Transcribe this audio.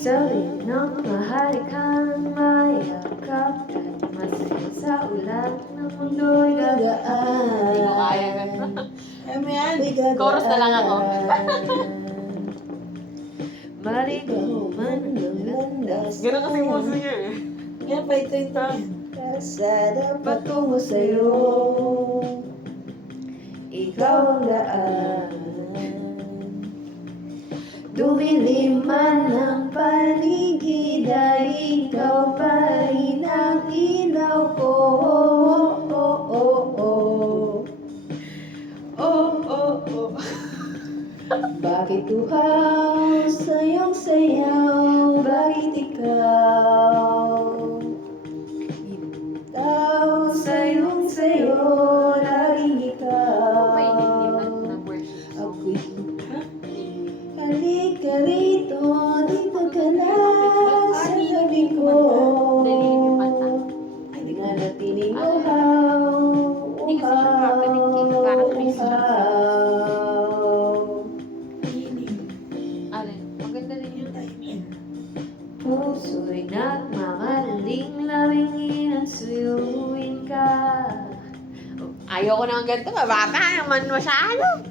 Sabi ng mahari kang mayakap at masaya sa ulat ng mundo'y gagaan. Hindi ko kaya ganun. Ano yan? Chorus na lang ako. Maligaw man ang landas. Ganun kasi puso niya eh. Yan pa ito yung yan. Kalsada patungo sa'yo, ikaw ang daan. Dumilim man ang paligid ay ikaw pa rin ang ilaw ko. Oh, oh, oh, oh. Oh, oh, oh. Bakit uhaw sa iyong sayaw? Bakit ikaw? Ikaw sa iyong sayo, laging ikaw. May inilipat na worship song. Ako'y halika rito, dito ka na sa tabi ko. Hindi ko Nanatiling uhaw, Hindi kasi siya happening eh. Parang Christmas. Alin, maganda din yun. Puso'y nagmamadaling lawingin at suyuin ka. Ayoko na ng ganito. Mababa naman masyado.